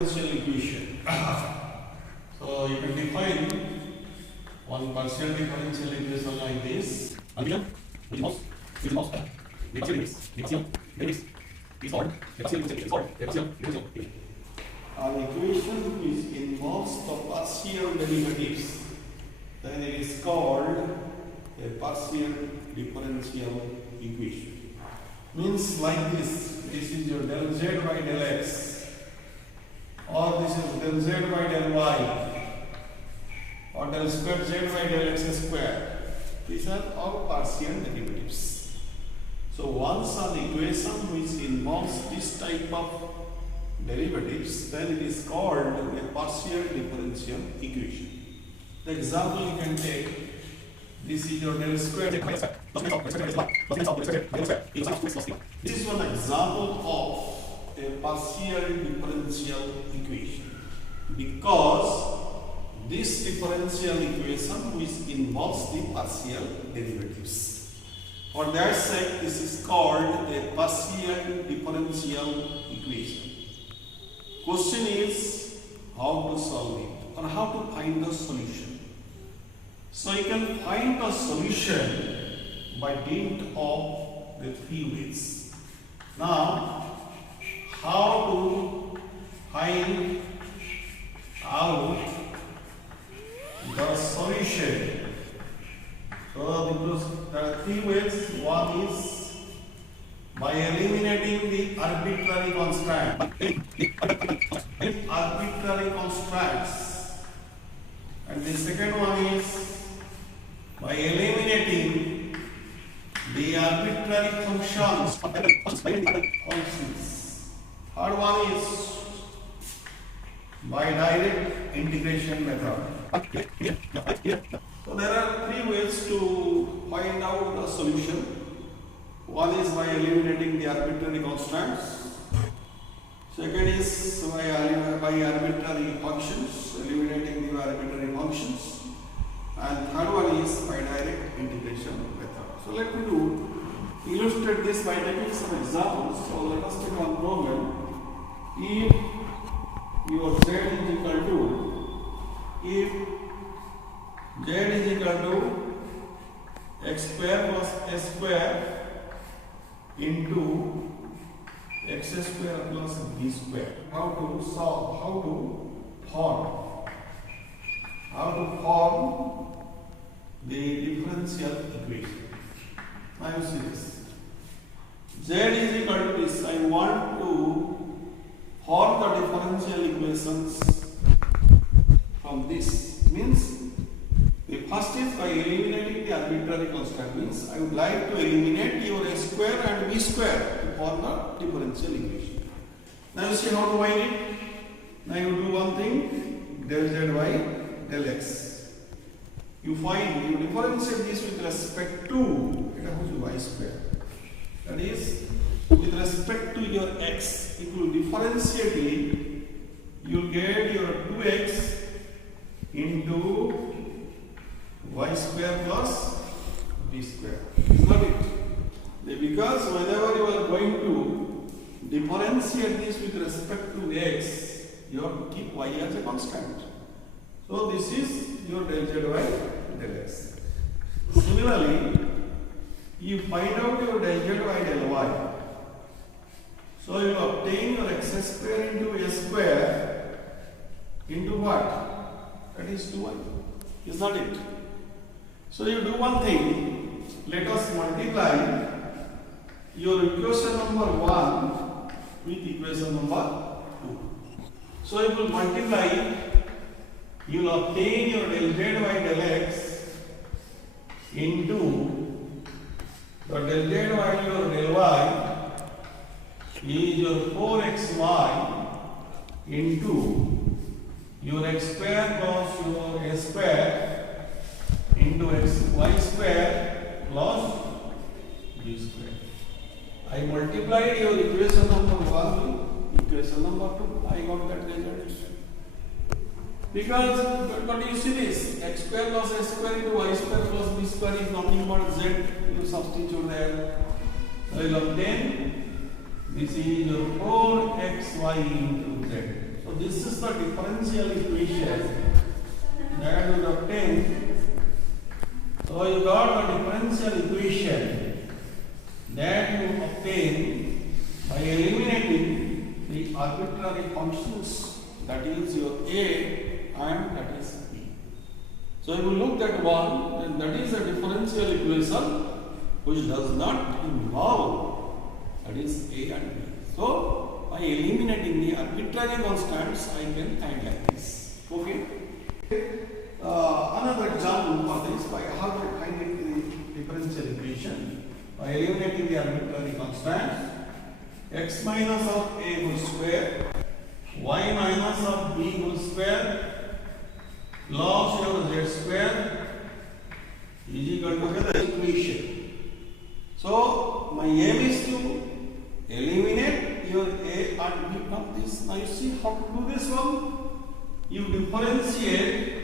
differential equation. So you can define one partial differential equation like this. An equation which involves the partial derivatives, then it is called a partial differential equation. Means like this. This is your del z by del x, or this is del z by del y, or del square z by del x square. These are all partial derivatives. So once an equation which involves this type of derivatives, then it is called a partial differential equation. The example you can take, this is your del square. This is one example of a partial differential equation, because this differential equation which involves the partial derivatives. For that sake, this is called a partial differential equation. Question is how to solve it or how to find the solution. So you can find the solution by dint of the three ways. Now, how to find out the solution? So there are three ways. One is by eliminating the arbitrary constraint. Arbitrary constraints. And the second one is by eliminating the arbitrary functions. Third one is by direct integration method. So there are three ways to find out the solution. One is by eliminating the arbitrary constants. Second is by arbitrary functions, eliminating the arbitrary functions. And third one is by direct integration method. So let me illustrate this by taking some examples. So let us take one problem. If your z is equal to, if z is equal to x square plus s square into x square plus b square. How to solve? How to form the differential equation? Now you see this. Z is equal to this. I want to form the differential equations from this. Means the first is by eliminating the arbitrary constant. Means I would like to eliminate your a square and b square to form the differential equation. Now you see how to find it. Now you do one thing, del z by del x. You differentiate this with respect to y square. That is, with respect to your x, if you differentiate it, you will get your 2x into y square plus b square. Is not it? Because whenever you are going to differentiate this with respect to x, you have to keep y as a constant. So this is your del z by del x. Similarly, you find out your del z by del y. So you obtain your x square into a square into what? That is 2y. Is not it? So you do one thing. Let us multiply your equation number 1 with equation number 2. So you will multiply, you will obtain your del z by del x into the del z by your del y is your 4xy into your x square plus your a square into y square plus b square. I multiplied your equation number 1 with equation number 2. I got that result. Because, but you see this, x square plus s square into y square plus b square is nothing but z. You substitute there. So you will obtain, this is your 4xy into z. So So this is the differential equation that will obtain. So you got the differential equation that you obtain by eliminating the arbitrary functions, that is your A and that is B. So if you look at one, then that is a differential equation which does not involve, that is A and B. So by eliminating the arbitrary constants, I can find like this. Okay. Another example for this, by how to find the differential equation by eliminating the arbitrary constants. X minus of A whole square, y minus of B whole square, log of Z square is equal to the equation. So my aim is to eliminate your A and B from this. Now you see how to do this one. You differentiating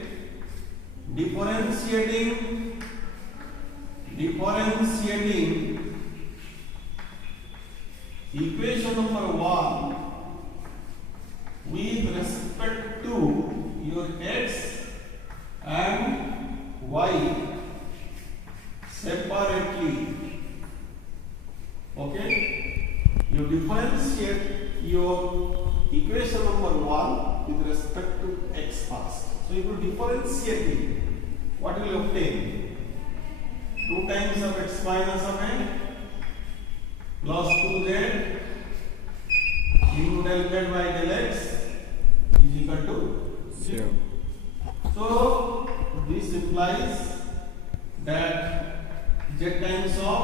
equation number 1 with respect to your x and y separately. Okay? You differentiate your equation number 1 with respect to x first. So you will differentiate it. What will you obtain? 2 times of x minus of n plus 2z into del z by del x is equal to 0. So this implies that z times of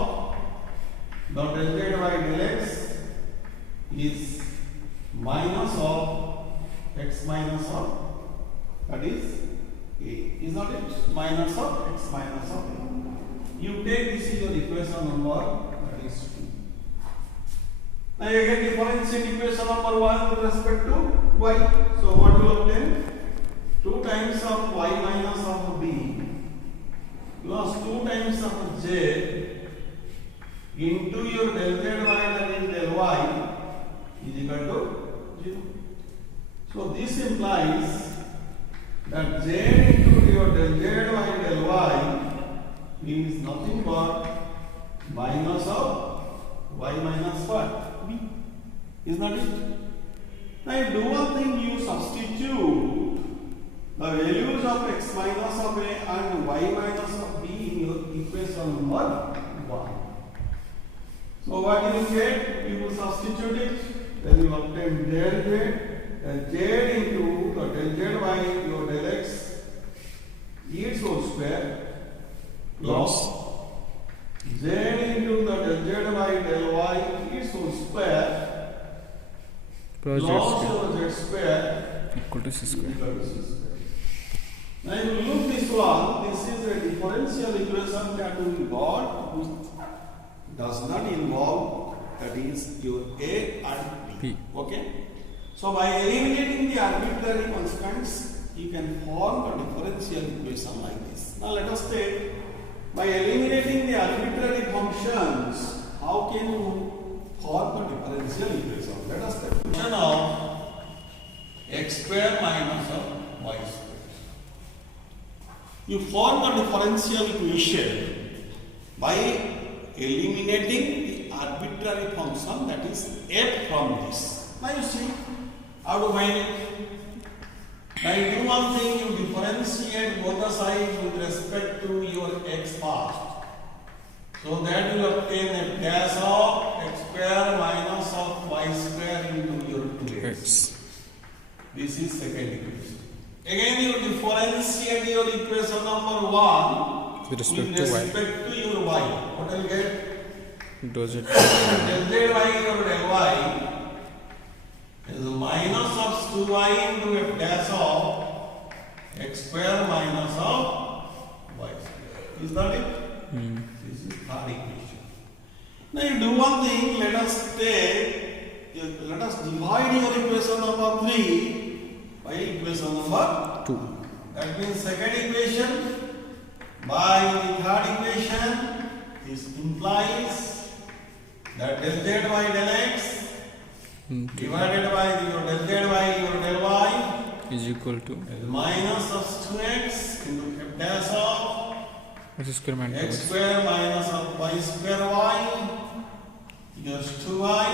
the del z by del x is minus of x minus of, that is A. Is not it? Minus of x minus of A. You take this is your equation number, that is 2. Now you get differentiate equation number 1 with respect to y. So what will obtain? 2 times of y minus of b plus 2 times of j into your del z y and del y is equal to 0. So this implies that z into your del z y del y is nothing but minus of y minus what? B. Is not it? Now you do one thing, you substitute the values of x minus of A and y minus of B in your equation number 1. So what you will get? You will substitute it, then you obtain del z, and z into the del z by your del x its whole square plus z into the del z by del y its whole square plus z square equal to c square. Now if you look this one, this is a differential equation that we got which does not involve, that is your A and B. Okay? So by eliminating the arbitrary constants, you can form a differential equation like this. Now let us take, by eliminating the arbitrary functions, how can you form a differential equation? Let us take function of x square minus of y square. You form a differential equation by eliminating the arbitrary function, that is f from this. Now you see how to find it. Now you do one thing, you differentiate both the sides with respect to your x first. So that will obtain a dash of x square minus of y square into your 2x. This is second equation. Again you differentiate your equation number 1 with respect to your y. What will you get? Does it? Del z by your del y is minus of 2y into f dash of x square minus of y square. Is that it? This is third equation. Now you do one thing, let us divide your equation number 3 by equation number 2. That means second equation by the third equation. This implies that del z by del x divided by your del z by your del y is equal to minus of 2x into f dash of x square minus x square minus of y square y equals 2y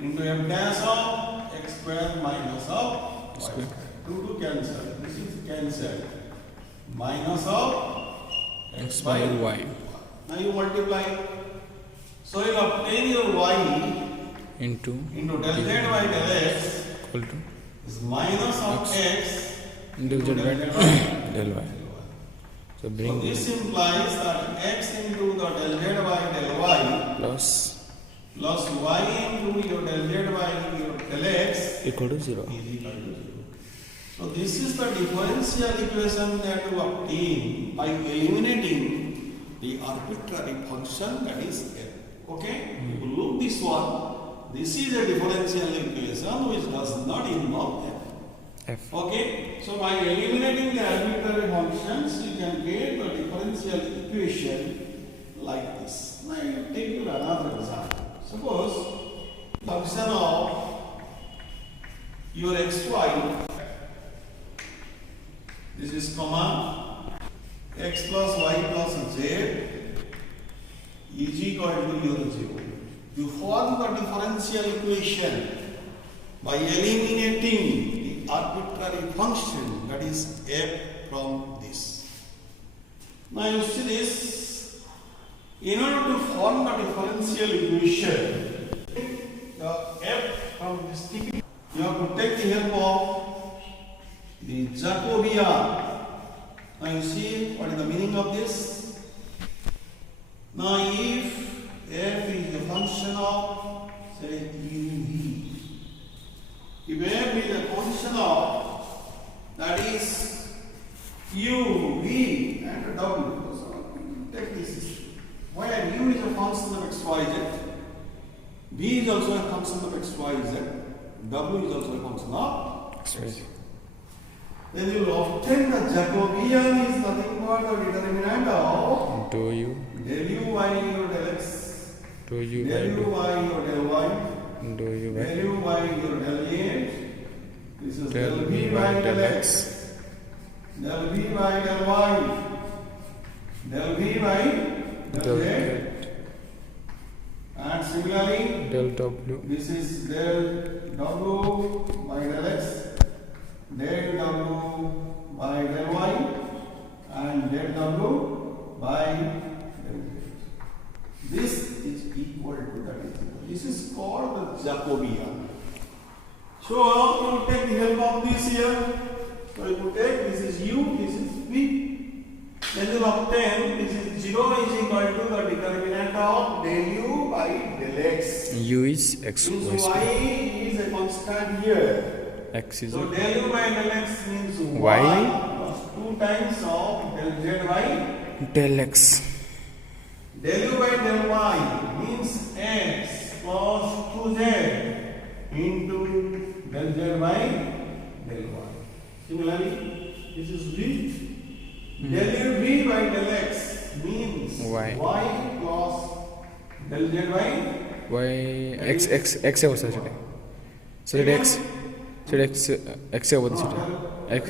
into f dash of x square minus of y square. 2 to cancel. This is cancelled. Minus of x by y Now you multiply. So you obtain your y into del z by del x equal to is minus of x del z by del y. So So bring this implies that x into the del z by del y plus plus y into your del z by your del x equal to 0. is equal to 0. So this is the differential equation that you obtain by eliminating the arbitrary function that is f. Okay? You look this one. This is a differential equation which does not involve f. F. Okay? So by eliminating the arbitrary functions, you can get the differential equation like this. Now I will take you another example. Suppose function of your xy, this is comma x plus y plus z is equal to your 0. You form the differential equation by eliminating the arbitrary function that is f from this. Now you see this. In order to form the differential equation, the f from this thing, you have to take the help of the Jacobian. Now you see what is the meaning of this? Now if f is a function of say uv, if f is a function of that is uv and w, so take this where u is a function of xyz, v is also a function of xyz, w is also a function of xyz. Then you will obtain the Jacobian is nothing but the determinant of Do you del u by your del x, do you del u by your del y, do you del u by your del a, this is del del v v by by del del x, del v by del y, del v by del del z, and similarly del w this is del w by del x, del w by del y, and del w by del z. This is equal to that. This is called the Jacobian. So you take the help of this here. So you take this is u, this is v. Then you obtain this is 0 is equal to the determinant of del u by del x. u is x Since y y square. is a constant here. X is So del u by del x means Y plus 2 times of del z by del x. del u by del y means x plus 2z into del z by del y. Similarly, this is v. Del u v by del x means Y. plus del z by y x है वो sir चले so that x है वो चले x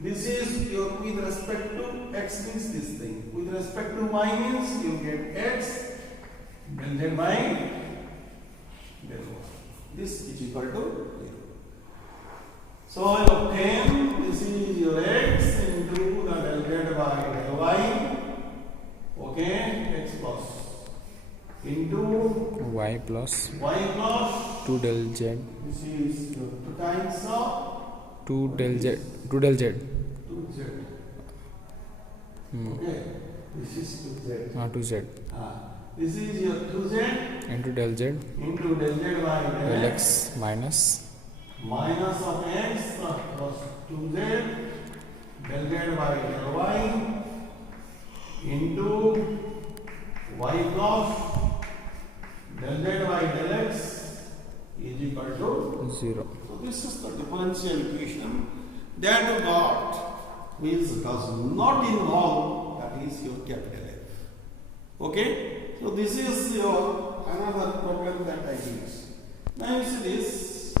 This is your with respect to x means this thing. With respect to y means you get x del z by del y. This is equal to 0. So I obtain this is your x into the del z by del y. Okay, x plus into y plus y plus 2 del z this is your 2 times of 2 del z 2 del z 2z. Okay, this is 2z. 2z This is your 2z into del z into del z by del x minus minus of x plus 2z del z by del y into y plus del z by del x is equal to 0. So this is the differential equation that you got, which does not involve that is your capital F. Okay? So this is your another problem that I use. Now you see this.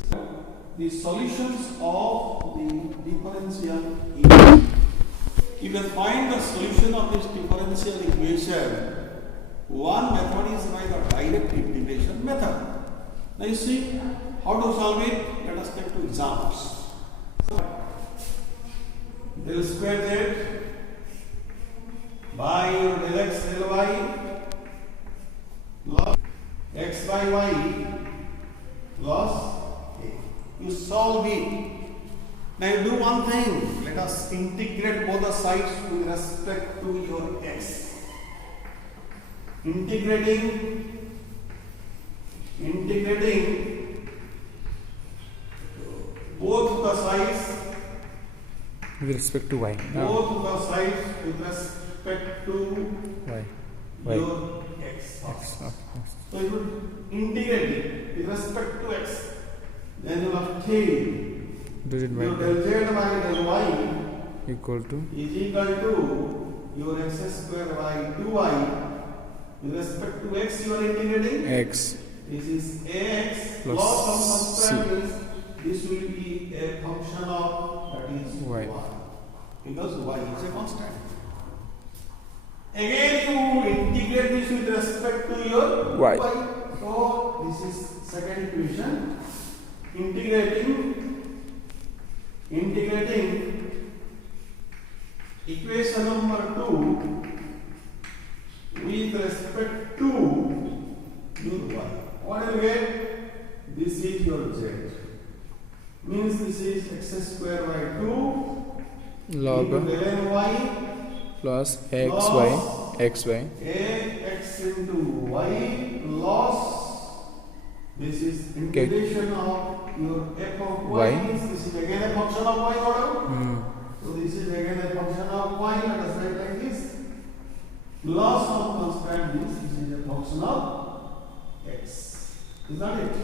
the solutions of the differential equation. You can find the solution of this differential equation. One method is by the direct integration method. Now you see how to solve it. Let us take two examples. Del square z by del x del y plus x by y plus a. You solve it. Now you do one thing. Let us integrate both the sides with respect to your x. Integrating both the sides with respect to y. Both the sides with respect to Y. your x. So you will integrate it with respect to x. Then you will obtain your del z by del y equal to is equal to your x square by 2y. With respect to x, you are integrating x. This is ax Plus plus some constant c. is this will be a function of that is Y. because y is a constant. Again, you integrate this with respect to your Y. So this is second equation. Integrating equation number 2 with respect to your y. What do you get? This is your z. Means this is x square by 2 log into del y plus xy ax into y plus this is integration of your f of y. This is again a function of y order. So this is again a function of y. Let us write like this. Plus of constant means this is a function of x. Is that it?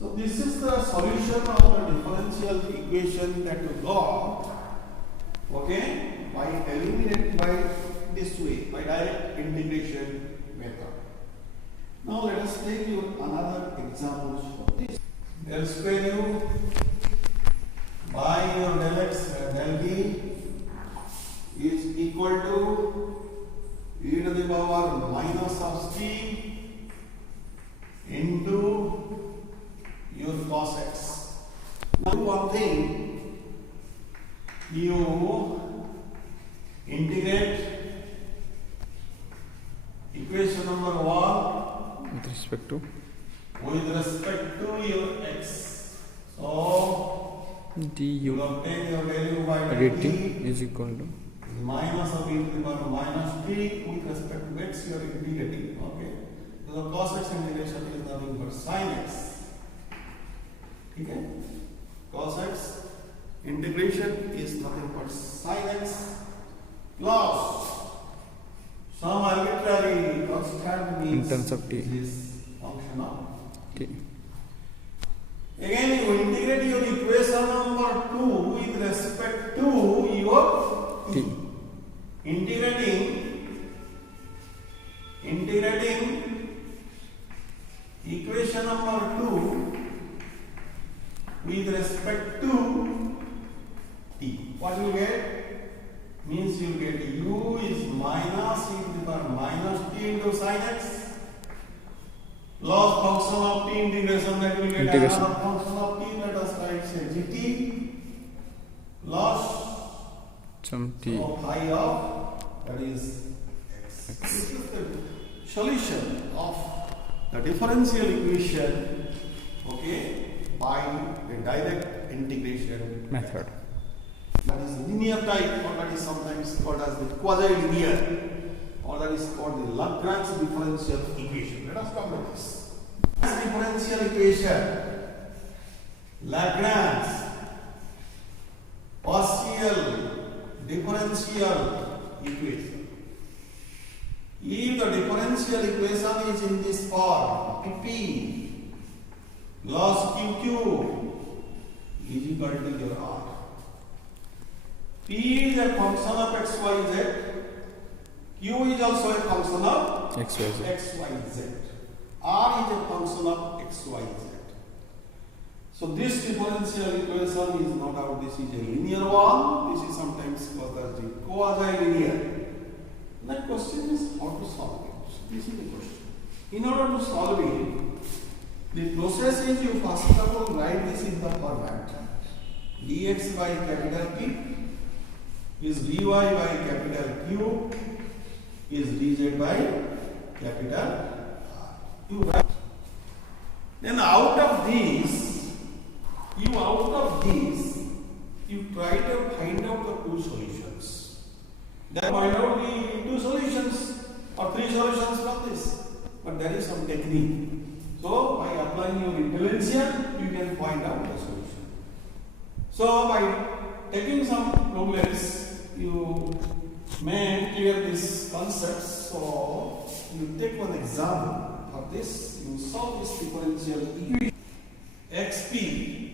So this is the solution of the differential equation that you got. Okay? By eliminating by this way, by direct integration method. Now let us take you another example for this. Del square u by your del x and del d is equal to e to the power minus of c into your cos x. Now one thing, you integrate equation number 1 with respect to your x. So you du obtain your value by dt is equal to minus of e to the power minus t with respect to x. You are integrating. Okay. So the cos x integration is nothing but sin x. Okay. Cos x integration is nothing but sin x plus some arbitrary constant means in terms of t. is function of t. Again, you integrate your equation number 2 with respect to your t. Integrating equation number 2 with respect to t. What you get? Means you get u is minus e to the power minus t into sin x plus function of t integration, that will get another function of t. Let us write say gt plus some t. So phi of that is x. This is the solution of the differential equation, okay, by the direct integration Method. That is linear type, or that is sometimes called as the quasi-linear, or that is called the Lagrange differential equation. Let us come to this. Differential equation, Lagrange partial differential equation. If the differential equation is in this form, Pp plus Qq is equal to your R. P is a function of x, y, z. Q is also a function of x, y, z. x, y, z. R is a function of x, y, z. So this differential equation is not out. This is a linear one. This is sometimes called as the quasi-linear. The question is how to solve it. This is the question. In order to solve it, the process is you first of all write this in the format. Dx by capital P is dy by capital Q is dz by capital R. You write. Then out of these, you try to find out the two solutions. Then find out the two solutions or three solutions from this. But there is some technique. So by applying your differential, you can find out the solution. So by taking some problems, you may clear this concept. So you take one example of this. You solve this differential equation. xp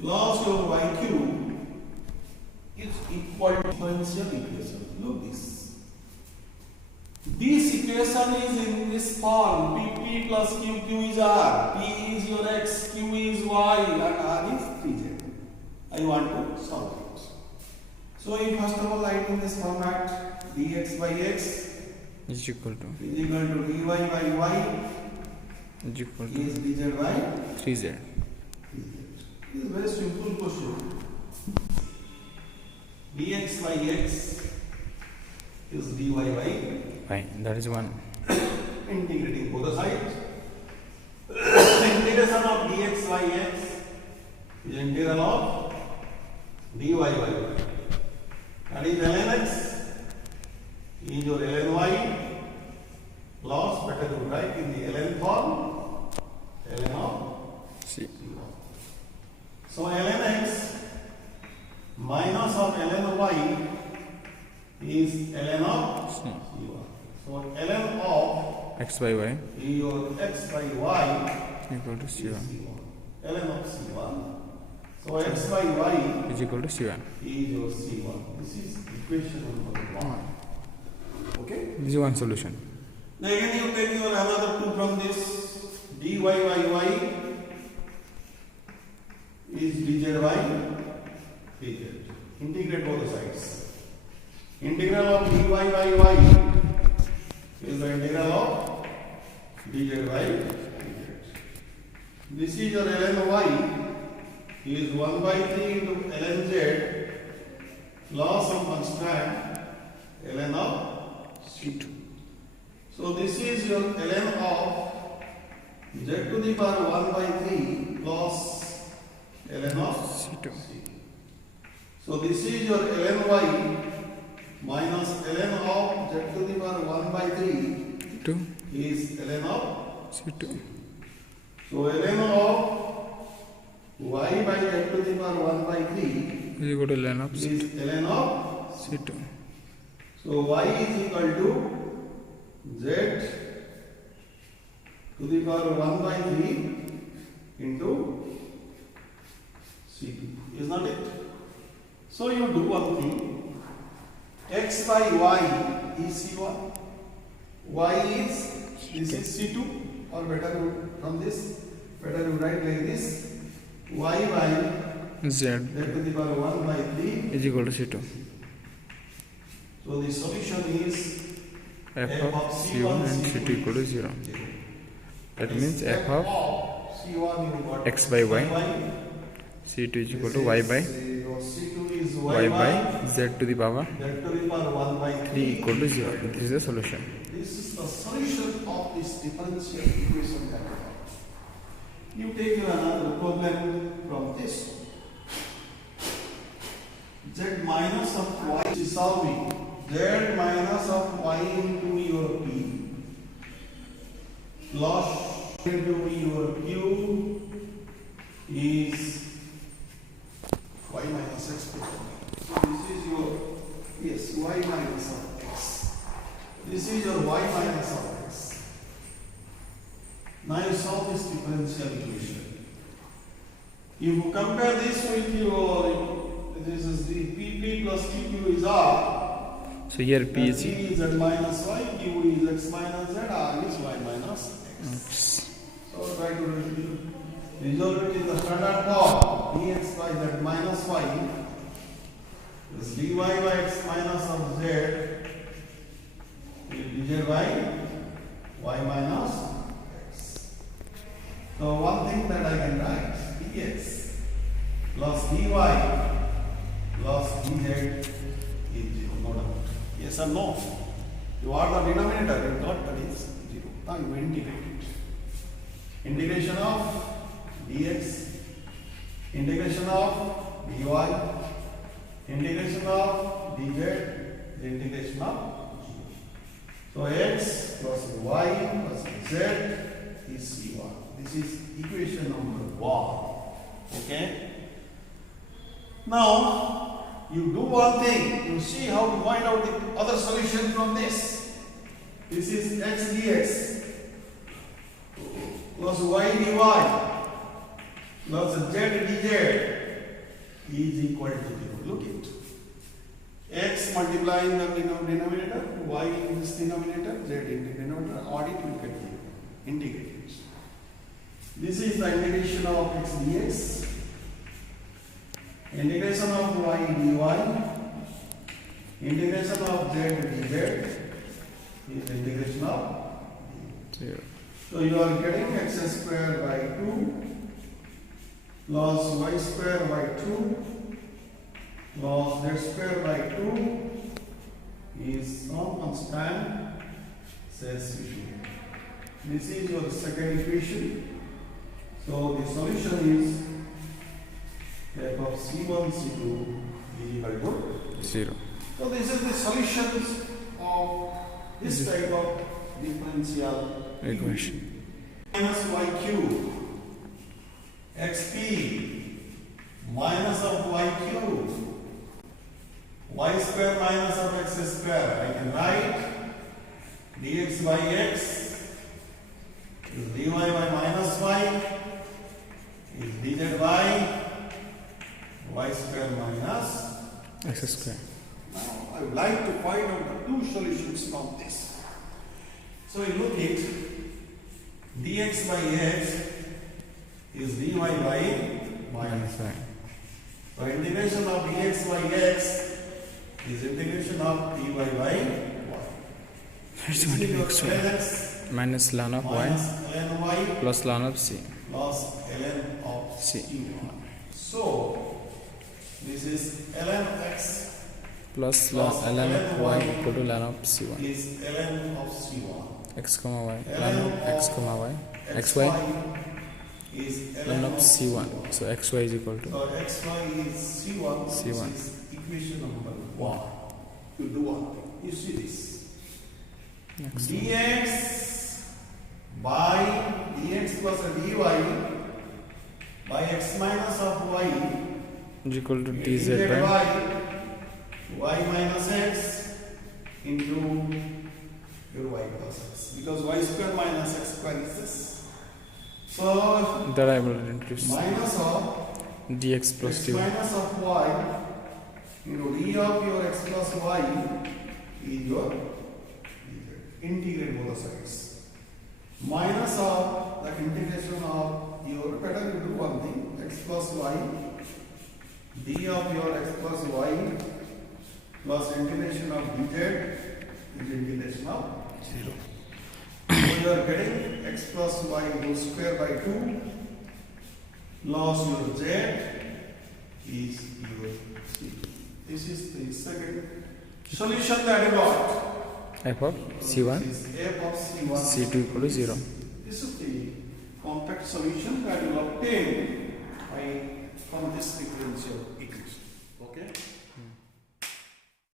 plus your yq is equal to differential equation. Look this. This equation is in this form. Pp plus qq is r. P is your x, q is y, and r is 3z. I want to solve it. So you first of all write in this format dx by x is equal to dy by y is equal to is dz by 3z. This is a very simple question. Dx by x is dy by Fine, that is one. integrating both the sides. Integration of dx by x is integral of dy by y. That is ln x is your ln y plus, better to write in the ln form, ln of C. So ln x minus of ln y is ln of C. So ln of X by y is your x by y equal to is C1 C1. ln of C1. So x by y is equal to C1. is your C1. This is equation number 1. Okay? This is one solution. Now again you take your another two from this. dy by y is dz by dz. Integrate both the sides. Integral of dy by y is the integral of dz by dz. This is your ln y is 1 by 3 into ln z plus some constant ln of c2. So this is your ln of z to the power 1 by 3 plus ln of C2. So this is your ln y minus ln of z to the power 1 by 3 2 is ln of C2 so ln of y by z to the power 1 by 3 is equal to ln of is ln of C2. so y is equal to z to the power 1 by 3 into C2. Is not it? So you do one thing. X by y is C1. Y is, this is C2, or better from this, better you write like this. Y by Z z to the power 1 by 3 is equal to C2. So the solution is F of C1 and C2 equal to 0. That means F of C1 you got X by Y, C2 is equal to Y by C2 is Y by Z to the power z to the power 1 by 3 equal to 0. This is the solution. This is the solution of this differential equation that we have. You take your another problem from this. Z minus of y is solving. Z minus of y into your p plus into your q is y minus x. So this is your yes y minus of x. This is your y minus of x. Now you solve this differential equation. If you compare this with your, this is the pp plus qq is r. So here P is P is z minus y, q is x minus z, r is y minus x. So try to resolve it in the standard form. Dx by z minus y is dy by x minus of z is dz by y minus x. So one thing that I can write dx plus dy plus dz is 0. No doubt. Yes or no? You are the denominator, you got that is 0. Now you integrate it. Integration of dx, integration of dy, integration of dz, the integration of 0. So x plus y plus z is c1. This is equation number 1. Okay? Now, you do one thing, you see how to find out the other solution from this. This is x dx plus y dy plus z dz is equal to 0. Look it. X multiplying the denominator, y in this denominator, z in the denominator, add it, you get 0. Integrate it. This is the integration of x dx, integration of y dy, integration of z dz is integration of 0. So you are getting x square by 2 plus y square by 2 plus z square by 2 is some constant says you. This is your second equation. So the solution is f of c1 c2 is equal to 0. So this is the solutions of this type of differential Equation. Minus y cube xp minus of y cube y square minus of x square. I can write dx by x is dy by minus y is dz by y square minus X square. Now I would like to find out the two solutions from this. So you look at dx by x is dy by minus y. So integration of dx by x is integration of dy by y. It's going to be x minus ln of y ln y plus ln of c. plus ln of C. So this is ln x plus ln of y equal to ln of c1. is ln of c1. X comma y ln of x comma y xy is ln of c1. So xy is equal to So xy is c1. C1. This is equation number 1. You do one thing. You see this. next. dx by dx plus dy by x minus of y Is equal to is dz by y minus x into your y plus x, because y square minus x square is this. So that I will introduce minus of dx plus x dy. minus of y into d of your x plus y is your integrate both sides. Minus of the integration of your, better you do one thing, x plus y, d of your x plus y plus integration of dz is integration of 0. So you are getting x plus y whole square by 2 plus your z is your c. This is the second solution that you got. f of c1 This is f of c1 c2 equal to 0. This is the compact solution that you will obtain by from this differential equation. Okay.